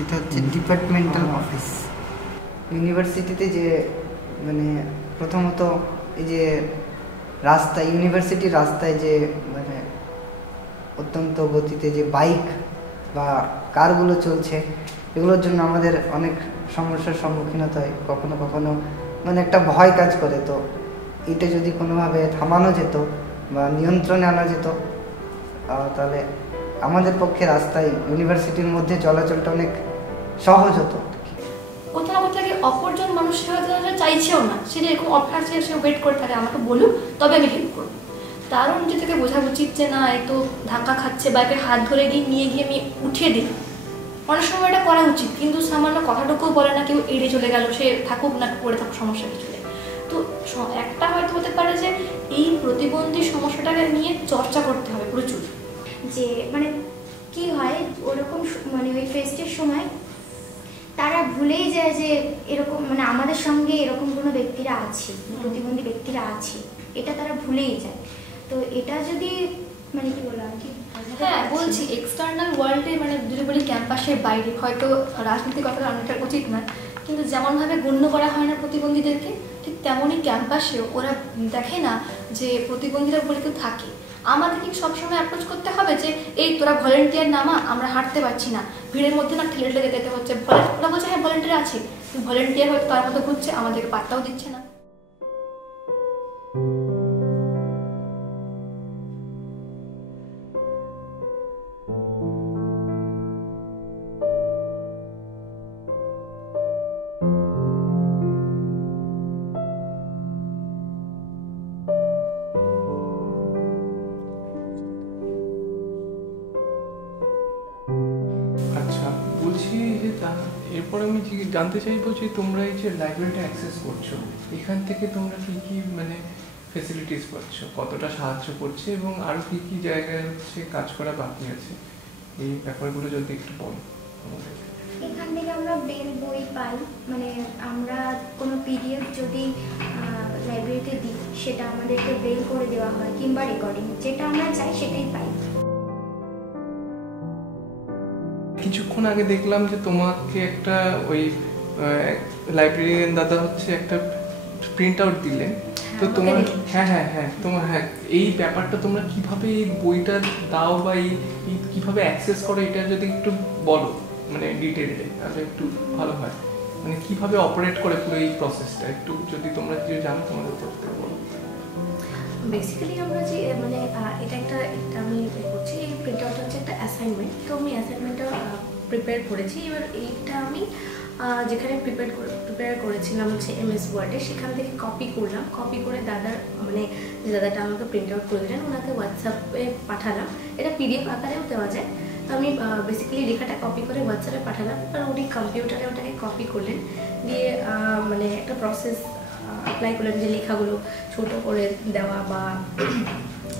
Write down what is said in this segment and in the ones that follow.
এটা হচ্ছে departmental office. ইউনিভার্সিটিতে যে মানে প্রথমত এই যে রাস্তা, ইউনিভার্সিটির রাস্তায় যে মানে অত্যন্ত গতিতে যে বাইক বা কারগুলো চলছে, এগুলোর জন্য আমাদের অনেক সমস্যার সম্মুখীন হতে হয়। কখনো কখনো মানে একটা ভয় কাজ করে। তো এটা যদি কোনোভাবে থামানো যেত বা নিয়ন্ত্রণে আনা যেত, তাহলে আমাদের পক্ষে রাস্তায় ইউনিভার্সিটির মধ্যে চলাচলটা অনেক সহজ হতো। কোথাও না কোথাও অপরজন মানুষ চাইছেও না, সে এরকম অফার আছে, সে ওয়েট করে থাকে আমাকে বলুক তবে আমি হেল্প করবো। তারও নিজে থেকে বোঝা উচিত যে না, এই তো ধাক্কা খাচ্ছে, বাইকে হাত ধরে নিয়ে গিয়ে আমি উঠিয়ে দিই। অনেক সময় এটা করা উচিত, কিন্তু সামান্য কথাটুকুও বলে না, কেউ এড়িয়ে চলে গেল, সে থাকুক না পড়ে থাকুক, সমস্যা কিছু নেই। তো একটা হয়তো হতে পারে যে এই প্রতিবন্ধী সমস্যাটাকে নিয়ে চর্চা করতে হবে প্রচুর। যে মানে কি হয় ওরকম মানে ওই ফেস্টের সময় তারা ভুলেই যায় যে এরকম মানে আমাদের সঙ্গে এরকম কোনো ব্যক্তিরা আছে, প্রতিবন্ধী ব্যক্তিরা আছে, এটা তারা ভুলেই যায়। তো এটা যদি মানে কি বললাম কি, হ্যাঁ বলছি এক্সটার্নাল ওয়ার্ল্ডে মানে যদি বলি ক্যাম্পাসের বাইরে, হয়তো রাজনীতি কথাটা অনেকটা উচিত নয়, কিন্তু যেমনভাবে গণ্য করা হয় না প্রতিবন্ধীদেরকে, ঠিক তেমনই ক্যাম্পাসেও ওরা দেখে না যে প্রতিবন্ধীরা বলে কেউ থাকে। আমাদের কি সবসময় অ্যাপ্রোচ করতে হবে যে এই তোরা ভলেন্টিয়ার নামা, আমরা হাঁটতে পারছি না, ভিড়ের মধ্যে না ঠেলে ঠেলে যেতে হচ্ছে। ওরা বলছে হ্যাঁ ভলেন্টিয়ার আছে, ভলেন্টিয়ার হয়তো তার মতো ঘুরছে, আমাদেরকে পাত্তাও দিচ্ছে না। এরপর আমি জানতে চাইবো যে তোমরা এই যে লাইব্রেরিটা অ্যাক্সেস করছো, এখান থেকে তোমরা কি কি মানে ফেসিলিটিস পাচ্ছ, কতটা সাহায্য করছে এবং আরো কি কি জায়গায় হচ্ছে কাজ করা বাকি আছে, এই ব্যাপারগুলো যদি একটু বলো। এখান থেকে আমরা বেল বই পাই, মানে আমরা কোনো পিডিএফ যদি লাইব্রেরিতে দিই সেটা আমাদেরকে বেল করে দেওয়া হয়, কিংবা রেকর্ডিং, যেটা আমরা চাই সেটাই পাই। কিছুক্ষণ আগে দেখলাম যে তোমাকে একটা ওই লাইব্রেরিয়ান দাদা হচ্ছে একটা প্রিন্ট আউট দিলেন, তো তোমার তোমার এই ব্যাপারটা তোমরা কিভাবে এই বইটা দাও বা এই কিভাবে অ্যাক্সেস করো, এটা যদি একটু বলো মানে ডিটেইলে, তাহলে একটু ভালো হয়। মানে কিভাবে অপারেট করে পুরো এই প্রসেসটা একটু যদি তোমরা যে জানো তোমাদের করতে বলো। বেসিক্যালি আমরা যে মানে এটা একটা আমি করছি, এই প্রিন্ট আউট হচ্ছে একটা অ্যাসাইনমেন্ট, তো আমি অ্যাসাইনমেন্টটা প্রিপেয়ার করেছি। এবার এইটা আমি যেখানে প্রিপেয়ার করেছিলাম হচ্ছে MS ওয়ার্ডে, সেখান থেকে কপি করলাম, কপি করে দাদার মানে যে দাদাটা আমাকে প্রিন্ট আউট করে দিলেন ওনাকে হোয়াটসঅ্যাপে পাঠালাম। এটা PDF আকারেও দেওয়া যায়, তো আমি বেসিক্যালি লেখাটা কপি করে হোয়াটসঅ্যাপে পাঠালাম, আর উনি কম্পিউটারে ওটাকে কপি করলেন, দিয়ে মানে একটা প্রসেস অ্যাপ্লাই করলেন যে লেখাগুলো ছোট করে দেওয়া বা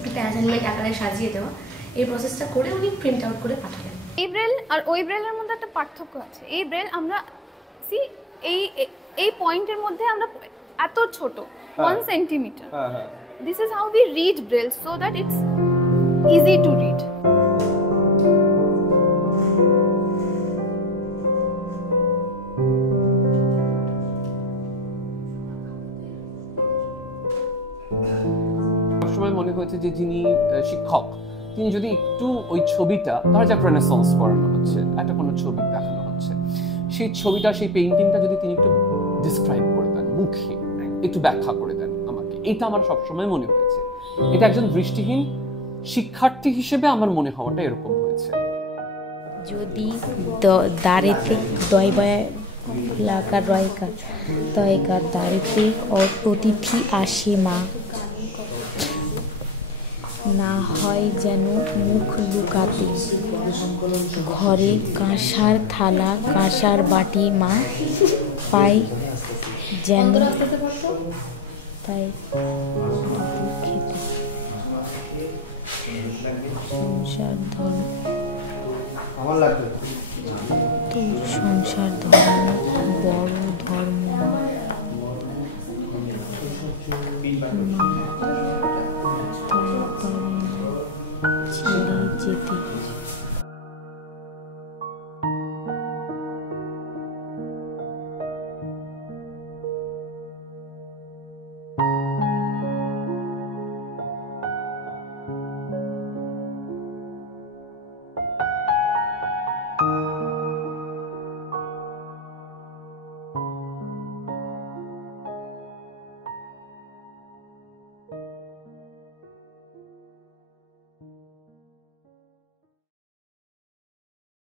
একটা অ্যাসাইনমেন্ট আকারে সাজিয়ে দেওয়া, এই প্রসেসটা করে উনি প্রিন্ট আউট করে পাঠালেন। এই ব্রেল আর ওই ব্রেলের মধ্যে একটা পার্থক্য আছে। এই ব্রেল আমরা এই পয়েন্টের মধ্যে আমরা এত ছোট 1 centimetre, this is how we read Braille so that it's easy to read. সবসময় মনে হয়েছে যে যিনি শিক্ষক তিনি যদি একটু ওই ছবিটা, ধরা যাক রেনেসন্স করানো হচ্ছে, একটা কোনো ছবি দেখানো হচ্ছে, সেই ছবিটা সেই পেইন্টিংটা যদি তিনি একটু ডিসক্রাইব করে দেন, মুখে একটু ব্যাখ্যা করে দেন আমাকে, এটা আমার সবসময় মনে হয়েছে। এটা একজন দৃষ্টিহীন শিক্ষার্থী হিসেবে আমার মনে হওয়াটা এরকম হয়েছে। যদি দাঁড়িতে দয়বয় লাকা রয়কা তয়কা দাঁড়িতে অতিথি আসে মা, না হয় যেন মুখ লুকাতে, ঘরে কাঁসার থালা কাঁসার বাটি মা পাই যেন তাই খেতে। সংসার ধর্ম তো সংসার ধর্ম বড় ধর্ম মা